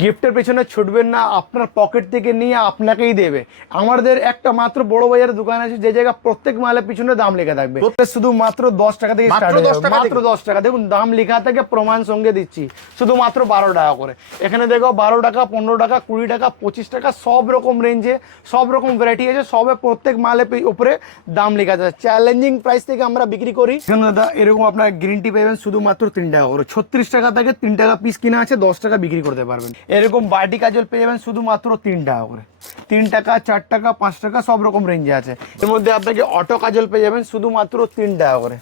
গিফটের পেছনে ছুটবেন না আপনার পকেট থেকে নিয়ে আপনাকেই দেবে। আমাদের একটা মাত্র বড় বাজারের দোকান আছে যে জায়গা প্রত্যেক মালের পিছনে দাম লেখা থাকবে। শুধু মাত্র দশ টাকা থেকে মাত্র স্টার্ট 10 টাকা মাত্র দশ টাকা। দেখুন দাম লেখা থাকে প্রমাণ সঙ্গে দিচ্ছি। শুধু মাত্র বারো টাকা করে। এখানে দেখো বারো টাকা পনেরো টাকা কুড়ি টাকা পঁচিশ টাকা সব রকম রেঞ্জে সব রকম ভ্যারাইটি আছে। সবে প্রত্যেক মালের উপরে দাম লেখা আছে। চ্যালেঞ্জিং প্রাইস থেকে আমরা বিক্রি করি। দাদা এরকম আপনার গ্রিন টি পাবেন শুধুমাত্র তিন টাকা করে। ছত্রিশ টাকা থেকে তিন টাকা পিস কিনা আছে দশ টাকা বিক্রি করতে পারবেন। এরকম বাটি কাজল পেয়ে যাবেন শুধুমাত্র তিন টাকা করে। তিন টাকা চার টাকা পাঁচ টাকা সব রকম রেঞ্জে আছে। এর মধ্যে আপনাকে অটো কাজল পেয়ে যাবেন শুধুমাত্র তিন টাকা করে।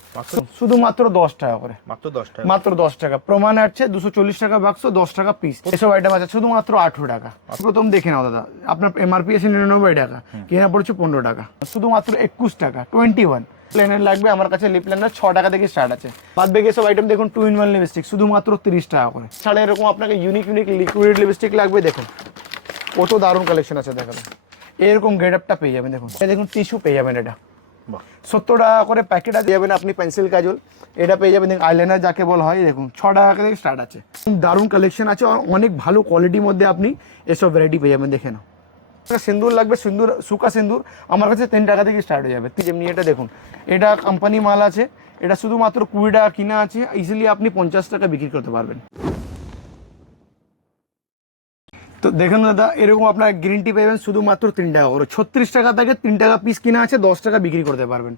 শুধুমাত্র দশ টাকা করে। মাত্র দশ টাকা? মাত্র দশ টাকা। প্রমাণ আছে দুশো চল্লিশ টাকা বাক্স দশ টাকা পিস এসব আইটেম আছে শুধুমাত্র আঠেরো টাকা। প্রথম দেখে নাও দাদা। আপনার এমআরপি আছে নিরানব্বই টাকা কেনা পড়ছে পনেরো টাকা। শুধুমাত্র একুশ টাকা টোয়েন্টি ওয়ান প্লেনের লাগবে আমার কাছে লিপ প্লেনের ছ টাকা থেকে স্টার্ট আছে। বাদ বেগে সব আইটেম দেখুন টু ইন ওয়ান লিপস্টিক শুধুমাত্র তিরিশ টাকা করে। ছাড়া এরকম আপনাকে ইউনিক ইউনিক লিকুইড লিপস্টিক লাগবে দেখুন। কত দারুণ কালেকশন আছে দেখেন। এরকম গেট আপটা পেয়ে যাবেন দেখুন। দেখুন টিস্যু পেয়ে যাবেন এটা। সত্তর টাকা করে প্যাকেট আছে যাবেন আপনি পেন্সিল কাজল এটা পেয়ে যাবেন আইলাইনার যাকে বলা হয় দেখুন ছ টাকা থেকে স্টার্ট আছে। দারুণ কালেকশন আছে আর অনেক ভালো কোয়ালিটির মধ্যে আপনি এসব ভ্যারাইটি পেয়ে যাবেন দেখে নাও। সিন্দুর লাগবে সিন্দুর সুকা সিন্দুর। আমার কাছে তিন টাকা থেকে স্টার্ট হয়ে যাবে। যেমনি এটা দেখুন এটা কোম্পানি মাল আছে এটা শুধুমাত্র কুড়ি টাকা কিনা আছে ইজিলি আপনি পঞ্চাশ টাকা বিক্রি করতে পারবেন। তো দেখুন দাদা এরকম আপনার গ্রিন টি পাবেন শুধুমাত্র তিন টাকা করে। ছত্রিশ টাকা থেকে তিন টাকা পিস কিনা আছে দশ টাকা বিক্রি করতে পারবেন।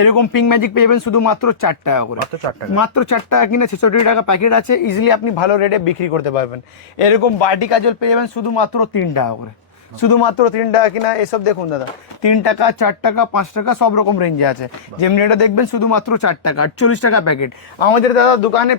এরকম পিঙ্ক ম্যাজিক পেয়ে যাবেন শুধুমাত্র চার টাকা করে। মাত্র চার টাকা। মাত্র চার টাকা কিনে ছেষট্টি টাকা প্যাকেট আছে ইজিলি আপনি ভালো রেটে বিক্রি করতে পারবেন। এরকম বাটি কাজল পেয়ে যাবেন শুধুমাত্র তিন টাকা করে। শুধুমাত্র তিন টাকা কিনা এসব দেখুন দাদা। তিন টাকা চার টাকা পাঁচ টাকা সব রকম রেঞ্জে আছে। যেমনি এটা দেখবেন শুধুমাত্র চার টাকা আটচল্লিশ টাকা প্যাকেট আমাদের দাদা দোকানে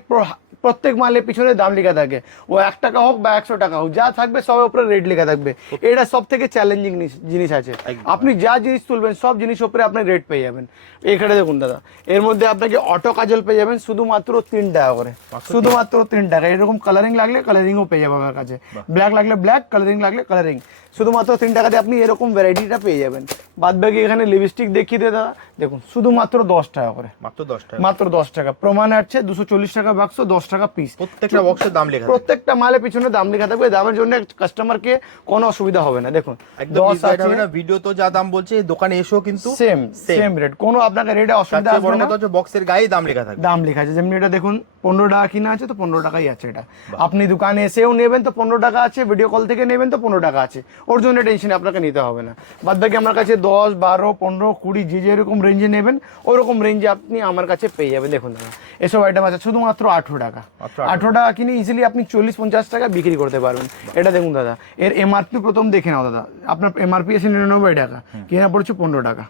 প্রত্যেক মালের পিছনে দাম লেখা থাকে। ও এক টাকা হোক বা একশো টাকা হোক যা থাকবে সবের উপরে রেট লেখা থাকবে। এটা সব থেকে চ্যালেঞ্জিং জিনিস আছে। আপনি যা জিনিস তুলবেন সব জিনিস উপরে আপনি রেট পেয়ে যাবেন। এখানে দেখুন দাদা এর মধ্যে আপনাকে অটো কাজল পেয়ে যাবেন শুধুমাত্র তিন টাকা করে। শুধুমাত্র তিন টাকা। এরকম কালারিং লাগলে কালারিংও পেয়ে যাবে আমার কাছে। ব্ল্যাক লাগলে ব্ল্যাক কালারিং লাগলে কালারিং শুধুমাত্র তিন টাকাতে আপনি এরকম ভ্যারাইটিটা পেয়ে যাবেন। বাদ বাকি এখানে লিপস্টিক দেখিয়ে দিয়ে দাদা। দেখুন শুধুমাত্র দশ টাকা করে। মাত্র দশ টাকা। মাত্র দশ টাকা। প্রমাণ আছে দুশো চল্লিশ টাকা বাক্স দশ টাকা পিস প্রত্যেকটা বক্সের দাম লেখা প্রত্যেকটা মালের পিছনে দাম লেখা থাকবে। দামের জন্য কাস্টমারকে কোনো অসুবিধা হবে না। দেখুন একদম হবে না। ভিডিও তো যা দাম বলছে দোকানে এসেও কিন্তু সেম সেম রেট কোনো আপনাকে রেটে অসুবিধা বড় না। হচ্ছে বক্সের গায়ে দাম লেখা থাকবে দাম লেখা আছে। যেমনি এটা দেখুন পনেরো টাকা কিনা আছে তো পনেরো টাকাই আছে এটা। আপনি দোকানে এসেও নেবেন তো পনেরো টাকা আছে। ভিডিও কল থেকে নেবেন তো পনেরো টাকা আছে। ওর জন্য টেনশন আপনাকে নিতে হবে না। বাদ বাকি আমার কাছে দশ বারো পনেরো কুড়ি যে যেরকম রেঞ্জে নেবেন ওরকম রেঞ্জে আপনি আমার কাছে পেয়ে যাবেন। দেখুন দাদা এসব আইটেম আছে। শুধুমাত্র আঠেরো টাকা। আঠেরো। টাকা কিনে ইজিলি আপনি চল্লিশ পঞ্চাশ টাকা বিক্রি করতে পারবেন। এটা দেখুন দাদা এর এমআরপি প্রথম দেখে নাও দাদা। আপনার এমআরপি আছে নিরানব্বই টাকা কেনা পড়ছে পনেরো টাকা।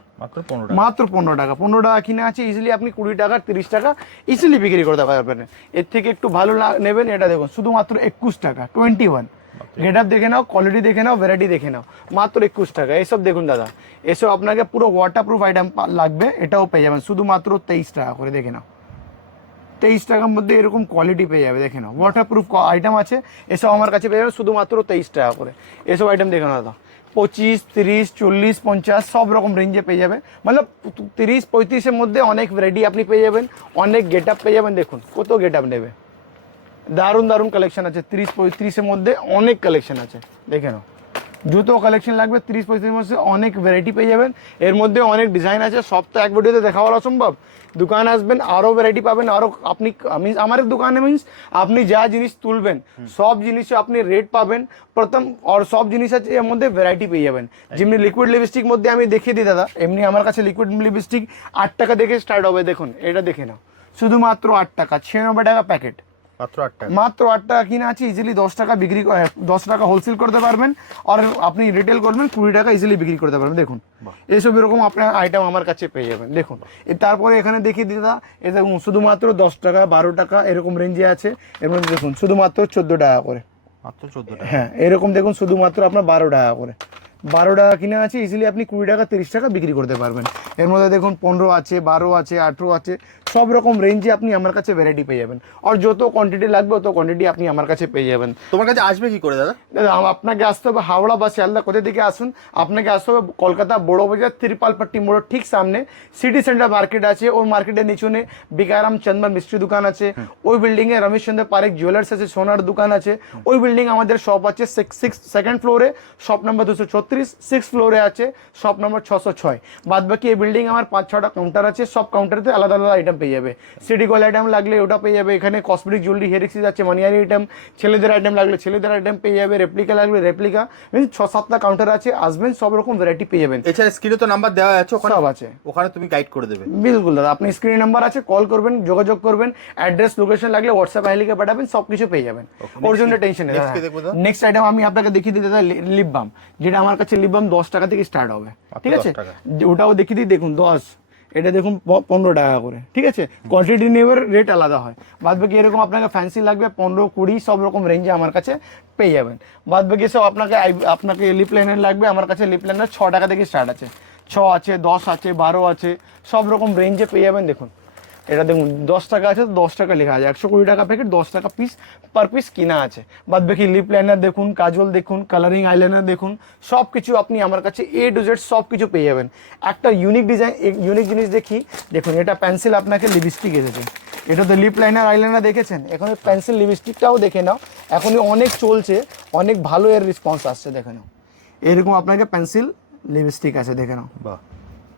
মাত্র পনেরো টাকা। পনেরো টাকা। কিনে আছে ইজিলি আপনি কুড়ি টাকা তিরিশ টাকা ইজিলি বিক্রি করতে পারবেন। এর থেকে একটু ভালো নেবেন এটা দেখুন শুধুমাত্র একুশ টাকা টোয়েন্টি ওয়ান গেট আপ দেখে নাও কোয়ালিটি দেখে নাও ভ্যারাইটি দেখে নাও। মাত্র একুশ টাকা। এইসব দেখুন দাদা এসব আপনাকে পুরো ওয়াটার প্রুফ আইটেম লাগবে এটাও পেয়ে যাবেন। শুধুমাত্র তেইশ টাকা করে দেখে নাও। তেইশ টাকার মধ্যে এরকম কোয়ালিটি পেয়ে যাবে, দেখে নাও। ওয়াটার প্রুফ আইটেম আছে, এসব আমার কাছে পেয়ে যাবে শুধুমাত্র তেইশ টাকা করে। এসব আইটেম দেখে নাও দাদা। পঁচিশ, তিরিশ, চল্লিশ, পঞ্চাশ, সব রকম রেঞ্জে পেয়ে যাবে। মানে তিরিশ, পঁয়ত্রিশের মধ্যে অনেক ভ্যারাইটি আপনি পেয়ে যাবেন, অনেক গেট আপ পেয়ে যাবেন, দেখুন কত গেট আপ নেবে। দারুণ দারুণ কালেকশন আছে। তিরিশ, পঁয়ত্রিশের মধ্যে অনেক কালেকশন আছে, দেখে নাও। জুতো কালেকশন লাগবে তিরিশ পঁয়ত্রিশ মধ্যে অনেক ভ্যারাইটি পেয়ে যাবেন। এর মধ্যে অনেক ডিজাইন আছে সব তো এক ভিডিওতে দেখা বলা অসম্ভব দোকানে আসবেন আরও ভ্যারাইটি পাবেন আরও আপনি আমি আমার দোকানে মিনস আপনি যা জিনিস তুলবেন সব জিনিসে আপনি রেট পাবেন। প্রথম আর সব জিনিস আছে এর মধ্যে ভ্যারাইটি পেয়ে যাবেন। যেমনি লিকুইড লিপস্টিক মধ্যে আমি দেখিয়ে দিই দাদা এমনি আমার কাছে লিকুইড লিপস্টিক আট টাকা দেখে স্টার্ট হবে দেখুন এটা দেখে নাও। শুধুমাত্র আট টাকা ছিয়ানব্বই টাকা প্যাকেট মাত্র আট টাকা। মাত্র আট টাকা কিনে আছে ইজিলি দশ টাকা বিক্রি ক- দশ টাকা হোলসেল করতে পারবেন। আর আপনি রিটেল করবেন কুড়ি টাকা ইজিলি বিক্রি করতে পারবেন। দেখুন এইসব এরকম আপনার আইটেম আমার কাছে পেয়ে যাবেন। দেখুন তারপরে এখানে দেখিয়ে দিদা এ দেখুন শুধুমাত্র দশ টাকা বারো টাকা এরকম রেঞ্জে আছে। এর মধ্যে দেখুন শুধুমাত্র চোদ্দ টাকা করে। মাত্র চোদ্দ টাকা। হ্যাঁ এরকম দেখুন শুধুমাত্র আপনার বারো টাকা করে। বারো টাকা কিনে আছে ইজিলি আপনি কুড়ি টাকা তিরিশ টাকা বিক্রি করতে পারবেন। এর মধ্যে দেখুন পনেরো আছে বারো আছে আঠেরো আছে সব রকম রেঞ্জে আপনি আমার কাছে ভ্যারাইটি পেয়ে যাবেন। আর যত কোয়ান্টিটি লাগবে অত কোয়ান্টিটি আপনি আমার কাছে পেয়ে যাবেন। তোমার কাছে আসবে কি করে দাদা? দাদা আপনাকে আসতে হবে হাওড়া বা শিয়ালদা। কোথা থেকে আসুন? আপনাকে আসতে হবে কলকাতা বড় বাজার ত্রিপালপট্টি মোড় ঠিক সামনে। সিটি সেন্টার মার্কেট আছে। ওই মার্কেটের নিচুনে বিকারাম চন্দন মিষ্টি দোকান আছে। ওই বিল্ডিং এ রমেশ চন্দ্র পারেক জুয়েলার্স আছে সোনার দোকান আছে। ওই বিল্ডিং আমাদের শপ আছে সিক্স সেকেন্ড ফ্লোরে শপ নাম্বার দুশো ছত্রিশ সিক্স ফ্লোরে আছে। শপ নাম্বার ছশো ছয়। বাদ বাকি এই বিল্ডিং আমার পাঁচ ছটা কাউন্টার আছে। সব কাউন্টারেতে আলাদা আলাদা আইটেম পেয়ে যাবে। সিটি গোল্ড আইটেম লাগলে ওটা পেয়ে যাবে। এখানে কসমেটিক জুয়েলারি হেরিক্সিস আছে মানিয়ারি আইটেম ছেলেদের আইটেম লাগলে ছেলেদের আইটেম পেয়ে যাবে রেপ্লিকা লাগলে রেপ্লিকা মিনস ছ সাতটা কাউন্টার আছে আসবেন সব রকম ভ্যারাইটি পেয়ে যাবেন। এছাড়া স্ক্রিনে তো নাম্বার দেওয়া আছে ওখানে সব আছে। ওখানে তুমি গাইড করে দেবে। বিলকুল দাদা আপনি স্ক্রিন নাম্বার আছে কল করবেন যোগাযোগ করবেন অ্যাড্রেস লোকেশন লাগলে হোয়াটসঅ্যাপ আইলিকে পাঠাবেন সব কিছু পেয়ে যাবেন। ওর জন্য টেনশন নেই? নেক্সট আইটেম আমি আপনাকে দেখিয়ে দিই দাদা লিপ বাম যেটা আমার কাছে লিপ বাম দশ টাকা থেকে স্টার্ট হবে। ঠিক আছে? ওটাও দেখিয়ে দিই দেখুন দশ। এটা দেখুন পনেরো টাকা করে, ঠিক আছে? কোয়ান্টিটি নেওয়ার রেট আলাদা হয়। বাদ বাকি এরকম আপনাকে ফ্যান্সি লাগবে, পনেরো, কুড়ি, সব রকম রেঞ্জে আমার কাছে পেয়ে যাবেন। বাদ বাকি সব আপনাকে আপনাকে লিপ লাগবে, আমার কাছে লিপ লাইনার ছ টাকা থেকে স্টার্ট আছে। ছ আছে, দশ আছে, বারো আছে, সব রকম রেঞ্জে পেয়ে যাবেন, দেখুন। এটা দেখুন দশ টাকা আছে তো দশ টাকা লেখা আছে। একশো কুড়ি টাকা প্যাকেট দশ টাকা পিস পার পিস কিনা আছে। বাদ বাকি লিপ লাইনার দেখুন কাজল দেখুন কালারিং আইলাইনার দেখুন সব কিছু আপনি আমার কাছে এ টু জেড সব কিছু পেয়ে যাবেন। একটা ইউনিক ডিজাইন ইউনিক জিনিস দেখি। দেখুন এটা পেন্সিল আপনাকে লিপস্টিক এসেছে। এটা তো লিপ লাইনার আইলাইনার দেখেছেন? এখন পেন্সিল লিপস্টিকটাও দেখে নাও। এখনই অনেক চলছে অনেক ভালো এর রেসপন্স আসছে দেখে নাও। এরকম আপনাকে পেন্সিল লিপস্টিক আছে দেখে নাও। বাহ।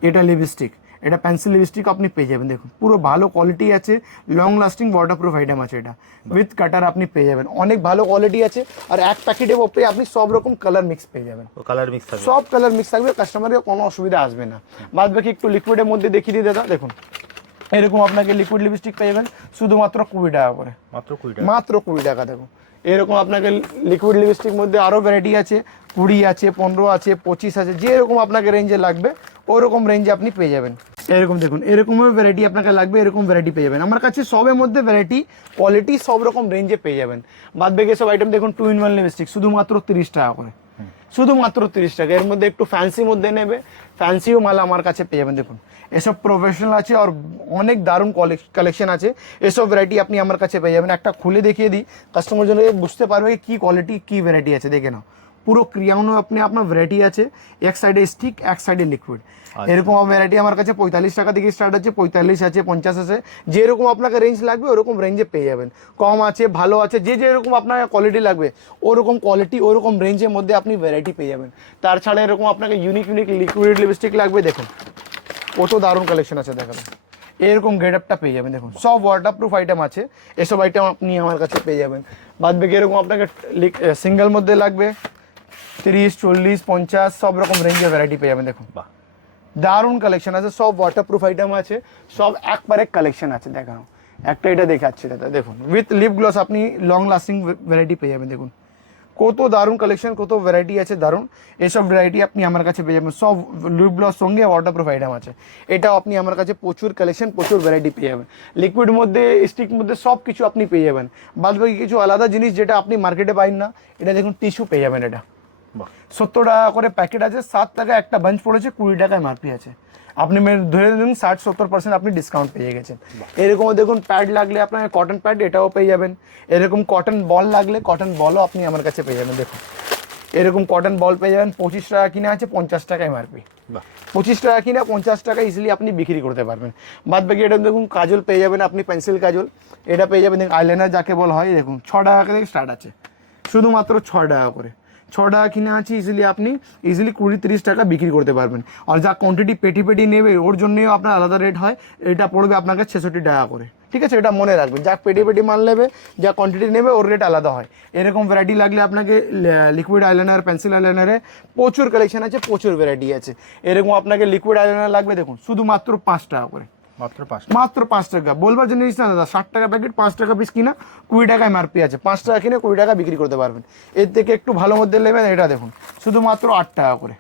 এটা লিপস্টিক এটা পেন্সিল লিপস্টিক আপনি পেয়ে যাবেন। দেখুন পুরো ভালো কোয়ালিটি আছে লং লাস্টিং ওয়াটারপ্রুফ আইটেম আছে এটা। উইথ কাটার আপনি পেয়ে যাবেন। অনেক ভালো কোয়ালিটি আছে আর এক প্যাকেটের ওপরে আপনি সব রকম কালার মিক্স পেয়ে যাবেন। কালার মিক্স থাকবে। সব কালার মিক্স থাকবে কাস্টমারের কোনো অসুবিধা আসবে না। বাদ বাকি একটু লিকুইডের মধ্যে দেখিয়ে দিই দাদা দেখুন। এরকম আপনাকে লিকুইড লিপস্টিক পেয়ে যাবেন শুধুমাত্র কুড়ি টাকা করে। মাত্র কুড়ি টাকা। মাত্র কুড়ি টাকা দেখুন। এরকম আপনাকে লিকুইড লিপস্টিক মধ্যে আরও ভ্যারাইটি আছে কুড়ি আছে পনেরো আছে পঁচিশ আছে যেরকম আপনাকে রেঞ্জে লাগবে ওরকম রেঞ্জে আপনি পেয়ে যাবেন। এরকম দেখুন এরকমও ভ্যারাইটি আপনাকে লাগবে এরকম ভ্যারাইটি পেয়ে যাবেন। আমার কাছে সবের মধ্যে ভ্যারাইটি কোয়ালিটি সব রকম রেঞ্জে পেয়ে যাবেন। বাদ বেগে সব আইটেম দেখুন টু ইন ওয়ান লিপস্টিক শুধুমাত্র তিরিশ টাকা করে। শুধুমাত্র তিরিশ টাকা। এর মধ্যে একটু ফ্যান্সি মধ্যে নেবে ফ্যান্সিও মাল আমার কাছে পেয়ে যাবেন দেখুন। এসব প্রফেশনাল আছে আর অনেক দারুণ কালেকশন আছে। এসব ভ্যারাইটি আপনি আমার কাছে পেয়ে যাবেন। একটা খুলে দেখিয়ে দিই। কাস্টমার জন্য বুঝতে পারবে কি কোয়ালিটি কি ভ্যারাইটি আছে দেখে নাও। পুরো ক্রিয়াউনো আপনি আপনার ভ্যারাইটি আছে এক সাইডে স্টিক এক সাইডে লিকুইড এরকম ভ্যারাইটি আমার কাছে পঁয়তাল্লিশ টাকা থেকে স্টার্ট আছে পঁয়তাল্লিশ আছে পঞ্চাশ আছে। যেরকম আপনাকে রেঞ্জ লাগবে ওরকম রেঞ্জে পেয়ে যাবেন। কম আছে ভালো আছে যে যেরকম আপনার কোয়ালিটি লাগবে ওরকম কোয়ালিটি ওরকম রেঞ্জের মধ্যে আপনি ভ্যারাইটি পেয়ে যাবেন। তার ছাড়া এরকম আপনাকে ইউনিক ইউনিক লিকুইড লিপস্টিক লাগবে দেখুন। কত দারুণ কালেকশন আছে দেখাবেন এরকম গেট আপটা পেয়ে যাবেন দেখুন। সব ওয়াটার প্রুফ আইটেম আছে এসব আইটেম আপনি আমার কাছে পেয়ে যাবেন। বাদ বাকি এরকম আপনাকে সিঙ্গেল মধ্যে লাগবে। তিরিশ চল্লিশ পঞ্চাশ সব রকম রেঞ্জের ভ্যারাইটি পেয়ে যাবেন দেখুন। বাহ। দারুণ কালেকশন আছে সব ওয়াটারপ্রুফ আইটেম আছে সব এক পর এক কালেকশন আছে দেখানো। একটা এটা দেখাচ্ছি দাদা দেখুন। উইথ লিপ গ্লস আপনি লং লাস্টিং ভ্যারাইটি পেয়ে যাবেন দেখুন। কত দারুণ কালেকশন কত ভ্যারাইটি আছে দারুণ। এসব ভ্যারাইটি আপনি আমার কাছে পেয়ে যাবেন সব লিপ গ্লস সঙ্গে ওয়াটারপ্রুফ আইটেম আছে। এটাও আপনি আমার কাছে প্রচুর কালেকশন প্রচুর ভ্যারাইটি পেয়ে যাবেন। লিকুইড মধ্যে স্টিক মধ্যে সব কিছু আপনি পেয়ে যাবেন। বাদ বাকি কিছু আলাদা জিনিস যেটা আপনি মার্কেটে পাইন না এটা দেখুন টিস্যু পেয়ে যাবেন এটা। সত্তর টাকা করে প্যাকেট আছে সাত টাকা একটা বাঞ্চ পড়েছে কুড়ি টাকা এমআরপি আছে। আপনি ধরে নিন ষাট সত্তর পার্সেন্ট আপনি ডিসকাউন্ট পেয়ে গেছেন। এরকম দেখুন প্যাড লাগলে আপনার কটন প্যাড এটাও পেয়ে যাবেন। এরকম কটন বল লাগলে কটন বলও আপনি আমার কাছে পেয়ে যাবেন দেখুন। এরকম কটন বল পেয়ে যাবেন পঁচিশ টাকা কিনে আছে পঞ্চাশ টাকা এমআরপি পঁচিশ টাকা কিনা পঞ্চাশ টাকা ইজিলি আপনি বিক্রি করতে পারবেন। বাদ বাকি এটা দেখুন কাজল পেয়ে যাবেন আপনি পেন্সিল কাজল। এটা পেয়ে যাবেন দেখুন আইলাইনার যাকে বলা হয় দেখুন ছ টাকা থেকে স্টার্ট আছে। শুধুমাত্র ছ টাকা করে। ছ টাকা কিনে আছে ইজিলি আপনি ইজিলি কুড়ি তিরিশ টাকা বিক্রি করতে পারবেন। আর যা কোয়ান্টিটি পেটি পেটি নেবে, ওর জন্যও আপনার আলাদা রেট হয়, এটা পড়বে আপনাকে ছেষট্টি টাকা করে। ঠিক আছে? এটা মনে রাখবেন। যা পেটি পেটি মাল নেবে, যা কোয়ান্টিটি নেবে, ওর রেট আলাদা হয়। এরকম ভ্যারাইটি লাগলে আপনাকে লিকুইড আইলাইনার পেন্সিল আইলাইনারে প্রচুর কালেকশন আছে, প্রচুর ভ্যারাইটি আছে। এরকম আপনাকে লিকুইড আইলাইনার লাগবে, দেখুন, শুধুমাত্র পাঁচ টাকা করে। মাত্র পাঁচ টাকা। বলবার জন্য না দাদা, ষাট টাকা প্যাকেট পাঁচ টাকা পিস কিনা, কুড়ি টাকা এমআরপি আছে। পাঁচ টাকা কিনে কুড়ি টাকা বিক্রি করতে পারবেন। এর থেকে একটু ভালো মধ্যে নেবেন, এটা দেখুন। শুধুমাত্র আট টাকা করে।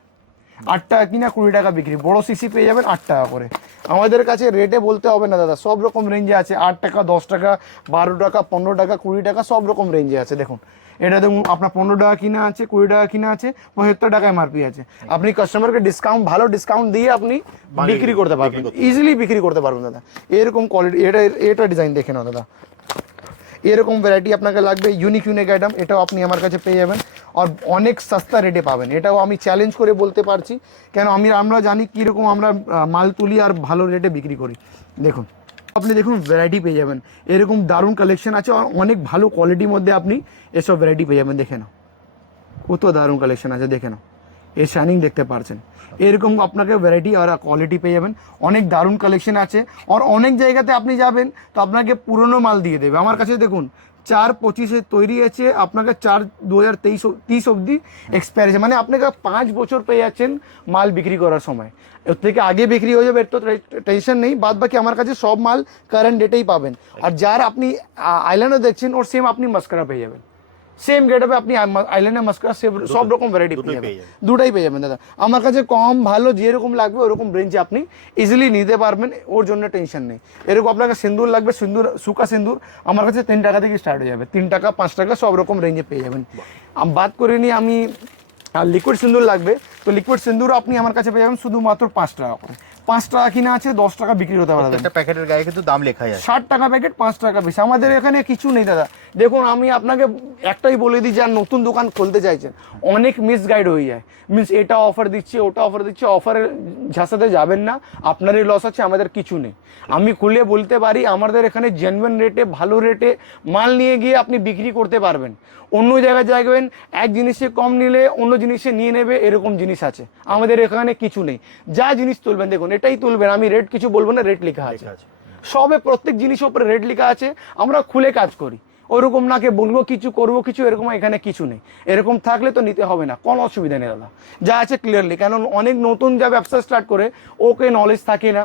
আট টাকা কিনা কুড়ি টাকা বিক্রি। বড় সিসি পেয়ে যাবেন আট টাকা করে। আমাদের কাছে রেটে বলতে হবে না দাদা। সব রকম রেঞ্জে আছে। আট টাকা দশ টাকা বারো টাকা পনেরো টাকা কুড়ি টাকা সব রকম রেঞ্জে আছে। দেখুন এটা দেখুন আপনার পনেরো টাকা কিনা আছে কুড়ি টাকা কিনা আছে পঁচাত্তর টাকা এমআরপি আছে। আপনি কাস্টমারকে ডিসকাউন্ট ভালো ডিসকাউন্ট দিয়ে আপনি বিক্রি করতে পারবেন। ইজিলি বিক্রি করতে পারবেন দাদা। এরকম কোয়ালিটি এটা এটা ডিজাইন দেখে নাও দাদা। এরকম ভ্যারাইটি আপনাকে লাগবে ইউনিক ইউনিক আইটেম এটাও আপনি আমার কাছে পেয়ে যাবেন। আর অনেক সস্তা রেটে পাবেন। এটাও আমি চ্যালেঞ্জ করে বলতে পারছি। কেন আমি, আমরা জানি কীরকম আমরা মাল তুলি আর ভালো রেটে বিক্রি করি। দেখুন, আপনি দেখুন ভ্যারাইটি পেয়ে যাবেন। এরকম দারুণ কালেকশন আছে আর অনেক ভালো কোয়ালিটির মধ্যে আপনি এসব ভ্যারাইটি পেয়ে যাবেন। দেখে নাও। কত দারুণ কালেকশন আছে, দেখে নাও। এর শাইনিং দেখতে পারছেন। এরকম আপনাকে ভ্যারাইটি আর কোয়ালিটি পেয়ে যাবেন। অনেক দারুণ কালেকশন আছে আর অনেক জায়গাতে আপনি যাবেন তো আপনাকে পুরনো মাল দিয়ে দেবে। আমার কাছে দেখুন, চার পঁচিশে তৈরি আছে, আপনাকে চার দু হাজার তেইশ তিরিশ অবধি এক্সপায়ার আছে। মানে আপনাকে পাঁচ বছর পেয়ে যাচ্ছেন মাল বিক্রি করার সময়। এর থেকে আগে বিক্রি হয়ে যাবে, এর তো টেনশন নেই। বাদ বাকি আমার কাছে সব মাল কারেন্ট ডেটেই পাবেন। আর যার আপনি আইল্যান্ডও দেখছেন, ওর সেম আপনি মাস্কারা পেয়ে যাবেন। সেম গেটআপে আপনি আইল্যান্ডে মাস্কারা সব রকম ভ্যারাইটি পেয়ে যাবেন। দুটাই পেয়ে যাবেন দাদা। আমার কাছে কম ভালো যেরকম লাগবে ওরকম রেঞ্জে আপনি ইজিলি নিতে পারবেন ওর জন্য টেনশন নেই। এরকম আপনাকে সিন্দুর লাগবে সিন্দুর সুকা সিন্দুর আমার কাছে তিন টাকা থেকে স্টার্ট হয়ে যাবে। তিন টাকা পাঁচ টাকা সব রকম রেঞ্জে পেয়ে যাবেন। আমি বাদ করে নিই আমি আর লিকুইড সিন্দুর লাগবে তো লিকুইড সিন্দুর আপনি আমার কাছে পেয়ে যাবেন শুধুমাত্র পাঁচ টাকা করে। পাঁচ টাকা কিনা আছে দশ টাকা বিক্রি হতে পারবেন একটা প্যাকেটের গায়ে কিন্তু দাম লেখাই আছে। ষাট টাকা প্যাকেট পাঁচ টাকা বেশি। আমাদের এখানে কিছু নেই দাদা। দেখুন আমি আপনাকে একটাই বলে দিই যার নতুন দোকান খুলতে চাইছেন অনেক মিস গাইড হয়ে যায়। মিনস এটা অফার দিচ্ছে ওটা অফার দিচ্ছে অফারের ঝাঁসাতে যাবেন না। আপনারই লস আছে আমাদের কিছু নেই। আমি খুলে বলতে পারি আমাদের এখানে জেনুইন রেটে ভালো রেটে মাল নিয়ে গিয়ে আপনি বিক্রি করতে পারবেন। অন্য জায়গায় যাবেন এক জিনিসে কম নিলে অন্য জিনিসে নিয়ে নেবে এরকম জিনিস আছে। আমাদের এখানে কিছু নেই। যা জিনিস তুলবেন দেখুন এটাই তুলবেন আমি রেট কিছু বলব না রেট লেখা আছে। সবে প্রত্যেক জিনিসের উপরে রেট লেখা আছে আমরা খুলে কাজ করি। ওরকম নাকে বলব কিছু করব কিছু এরকম এখানে কিছু নেই। এরকম থাকলে তো নিতে হবে না কোনো অসুবিধা নেই দাদা। যা আছে ক্লিয়ারলি কারণ অনেক নতুন যা ব্যবসা স্টার্ট করে ওকে নলেজ থাকে না।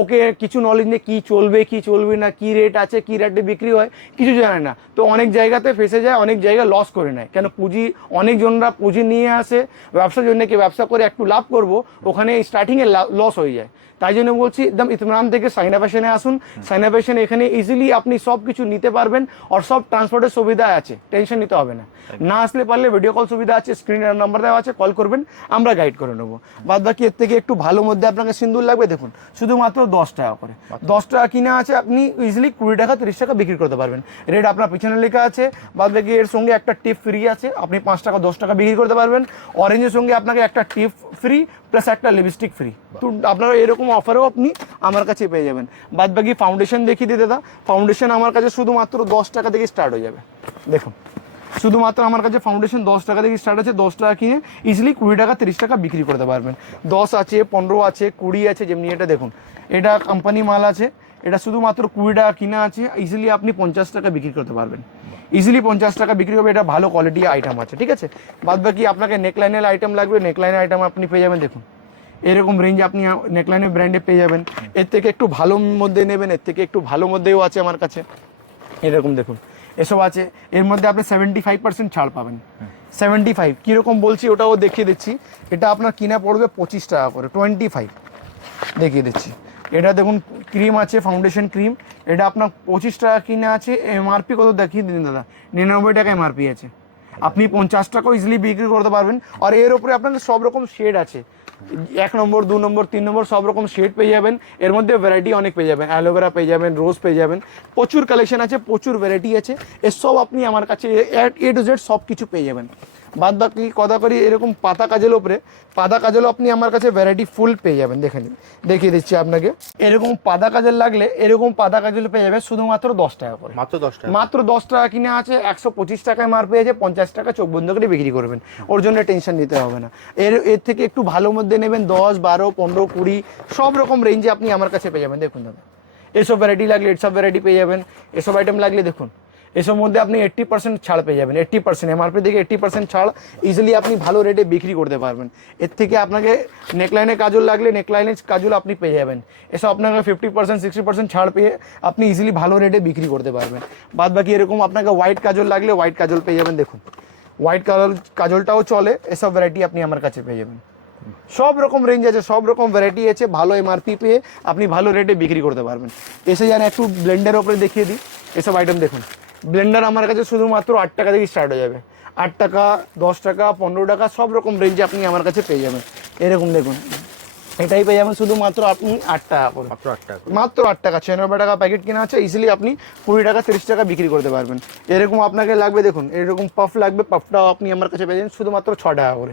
ওকে কিছু নলেজ নেই কি চলবে কি চলবে না কি রেট আছে কি রেটে বিক্রি হয় কিছু জানে না। তো অনেক জায়গাতে ফেসে যায় অনেক জায়গা লস করে নেয়। কেন পুঁজি অনেকজনরা পুঁজি নিয়ে আসে ব্যবসার জন্য কি ব্যবসা করে একটু লাভ করব ওখানে স্টার্টিংয়ে লস হয়ে যায়। তাই জন্য বলছি একদম ইতমান থেকে সাইনা ফ্যাশনে আসুন। সাইনা ফ্যাশন এখানে ইজিলি আপনি সব কিছু নিতে পারবেন আর সব ট্রান্সপোর্টের সুবিধা আছে টেনশন নিতে হবে না। না আসলে পারলে ভিডিও কল সুবিধা আছে স্ক্রিনের নাম্বার দেওয়া আছে কল করবেন আমরা গাইড করে নেব। বাদ বাকি এর থেকে একটু ভালো মধ্যে আপনাকে সিন্দুর লাগবে দেখুন শুধুমাত্র দশ টাকা করে। দশ টাকা কিনে আছে আপনি ইজিলি কুড়ি টাকা তিরিশ টাকা বিক্রি করতে পারবেন। রেট আপনার পিছনে লেখা আছে বাদ বাকি এর সঙ্গে একটা টিপ ফ্রি আছে আপনি পাঁচ টাকা দশ টাকা বিক্রি করতে পারবেন। অরেঞ্জের সঙ্গে আপনাকে একটা টিপ ফ্রি প্লাস একটা লিপস্টিক ফ্রি তো আপনারা এরকম অফারও আপনি আমার কাছে পেয়ে যাবেন। বাদ বাকি ফাউন্ডেশন দেখিয়ে দিই দাদা ফাউন্ডেশন আমার কাছে শুধুমাত্র দশ টাকা থেকে স্টার্ট হয়ে যাবে। দেখুন শুধুমাত্র আমার কাছে ফাউন্ডেশন দশ টাকা থেকে স্টার্ট আছে দশ টাকা কিনে ইজিলি কুড়ি টাকা তিরিশ টাকা বিক্রি করতে পারবেন। দশ আছে পনেরো আছে কুড়ি আছে যেমনি এটা দেখুন। এটা কোম্পানি মাল আছে, এটা শুধুমাত্র কুড়ি টাকা কিনা আছে ইজিলি আপনি পঞ্চাশ টাকা বিক্রি করতে পারবেন। ইজিলি পঞ্চাশ টাকা বিক্রি হবে, এটা ভালো কোয়ালিটি আইটেম আছে, ঠিক আছে? বাদ বাকি আপনাকে নেকলাইনের আইটেম লাগবে নেকলাইনের আইটেম আপনি পেয়ে যাবেন, দেখুন। এরকম রেঞ্জ আপনি নেকলাইনের ব্র্যান্ডে পেয়ে যাবেন। এর থেকে একটু ভালো মধ্যে নেবেন, এর থেকে একটু ভালো মধ্যেও আছে আমার কাছে। এরকম দেখুন, এসব আছে। এর মধ্যে আপনি সেভেন্টি ফাইভ পার্সেন্ট ছাড় পাবেন। সেভেন্টি ফাইভ কীরকম বলছি ওটাও দেখিয়ে দিচ্ছি। এটা আপনার কিনা পড়বে পঁচিশ টাকা করে টোয়েন্টি ফাইভ দেখিয়ে দিচ্ছি। এটা দেখুন ক্রিম আছে ফাউন্ডেশন ক্রিম এটা আপনার পঁচিশ টাকা কিনে আছে এমআরপি কত দেখিয়ে দিন দাদা? নিরানব্বই টাকা এমআরপি আছে। আপনি পঞ্চাশ টাকাও ইজিলি বিক্রি করতে পারবেন। আর এর উপরে আপনার সব রকম শেড আছে। এক নম্বর, দু নম্বর, তিন নম্বর, সব রকম শেড পেয়ে যাবেন। এর মধ্যে ভ্যারাইটি অনেক পেয়ে যাবেন। অ্যালোভেরা পেয়ে যাবেন রোজ পেয়ে যাবেন। প্রচুর কালেকশন আছে, প্রচুর ভ্যারাইটি আছে। এসব আপনি আমার কাছে, এ টু জেড সব কিছু পেয়ে যাবেন। বাদ বাকি কথা করি এরকম পাতা কাজের ওপরে পাতা কাজলও আপনি আমার কাছে ভ্যারাইটি ফুল পেয়ে যাবেন দেখে নিন। দেখিয়ে দিচ্ছি আপনাকে। এরকম পাতা কাজল লাগলে এরকম পাতা কাজল পেয়ে যাবে শুধুমাত্র দশ টাকা করে। মাত্র দশ টাকা। মাত্র দশ টাকা কিনে আছে একশো পঁচিশ টাকায় মার পেয়েছে পঞ্চাশ টাকা চোখ বন্ধ করে বিক্রি করবেন। ওর জন্য টেনশন নিতে হবে না। এর এর থেকে একটু ভালো মধ্যে নেবেন দশ বারো পনেরো কুড়ি সব রকম রেঞ্জে আপনি আমার কাছে পেয়ে যাবেন। দেখুন দাদা। এসব ভ্যারাইটি লাগলে এসব ভ্যারাইটি পেয়ে যাবেন। এসব আইটেম লাগলে দেখুন এসব মধ্যে আপনি এইট্টি পার্সেন্ট ছাড় পেয়ে যাবেন এইট্টি পার্সেন্ট এমআরপি থেকে এইট্টি পার্সেন্ট ছাড় ইজিলি আপনি ভালো রেটে বিক্রি করতে পারবেন। এর থেকে আপনাকে নেকলাইনে কাজল লাগলে নেকলাইনের কাজল আপনি পেয়ে যাবেন। এসব আপনাকে ফিফটি পার্সেন্ট সিক্সটি পার্সেন্ট ছাড় পেয়ে আপনি ইজিলি ভালো রেটে বিক্রি করতে পারবেন। বাদ বাকি এরকম আপনাকে হোয়াইট কাজল লাগলে হোয়াইট কাজল পেয়ে যাবেন, দেখুন। হোয়াইট কাজল, কাজলটাও চলে, এসব ভ্যারাইটি আপনি আমার কাছে পেয়ে যাবেন। সব রকম রেঞ্জ আছে, সব রকম ভ্যারাইটি আছে, ভালো এমআরপি পেয়ে আপনি ভালো রেটে বিক্রি করতে পারবেন। এসে যেন একটু ব্লেন্ডার ওপরে দেখিয়ে দিই, এসব আইটেম দেখুন। ব্লেন্ডার আমার কাছে শুধুমাত্র আট টাকা থেকে স্টার্ট হয়ে যাবে। আট টাকা, দশ টাকা, পনেরো টাকা, সব রকম রেঞ্জে আপনি আমার কাছে পেয়ে যাবেন। এরকম দেখুন এটাই পেয়ে যাবেন শুধুমাত্র আপনি আট টাকা করে। মাত্র আট টাকা মাত্র আট টাকা ছিয়ানব্বই টাকা প্যাকেট কেনা আছে ইজিলি আপনি কুড়ি টাকা তিরিশ টাকা বিক্রি করতে পারবেন। এরকম আপনাকে লাগবে দেখুন এরকম পাফ লাগবে পাফটাও আপনি আমার কাছে পেয়ে যাবেন শুধুমাত্র ছ টাকা করে।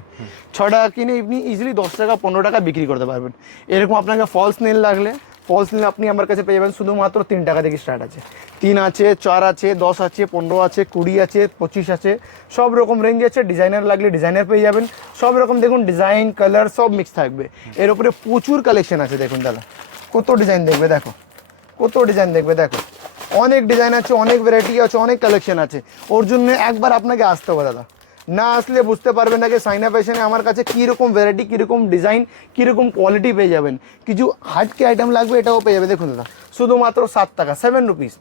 ছ টাকা কিনে আপনি ইজিলি দশ টাকা পনেরো টাকা বিক্রি করতে পারবেন। এরকম আপনাকে ফলস নেল লাগলে ফলস নেল আপনি আমার কাছে পেয়ে যাবেন শুধুমাত্র তিন টাকা থেকে স্টার্ট আছে। তিন আছে, চার আছে, দশ আছে, পনেরো আছে, কুড়ি আছে, পঁচিশ আছে, সব রকম রেঞ্জ আছে। ডিজাইনার লাগলে ডিজাইনার পেয়ে যাবেন। সব রকম দেখুন ডিজাইন কালার সব মিক্স থাকবে। এর উপরে প্রচুর কালেকশন আছে, দেখুন দাদা। কত ডিজাইন দেখবে, দেখো। কত ডিজাইন দেখবে, দেখো। অনেক ডিজাইন আছে, অনেক ভ্যারাইটি আছে, অনেক কালেকশন আছে। ওর জন্য একবার আপনাকে আসতে হবে, দাদা। না আসলে বুঝতে পারবেন না যে সাইনা ফ্যাশনে আমার কাছে কীরকম ভ্যারাইটি কীরকম ডিজাইন কীরকম কোয়ালিটি পেয়ে যাবেন। কিছু হাটকে আইটেম লাগবে এটাও পেয়ে যাবে। দেখুন দাদা শুধুমাত্র সাত টাকা সেভেন রুপিস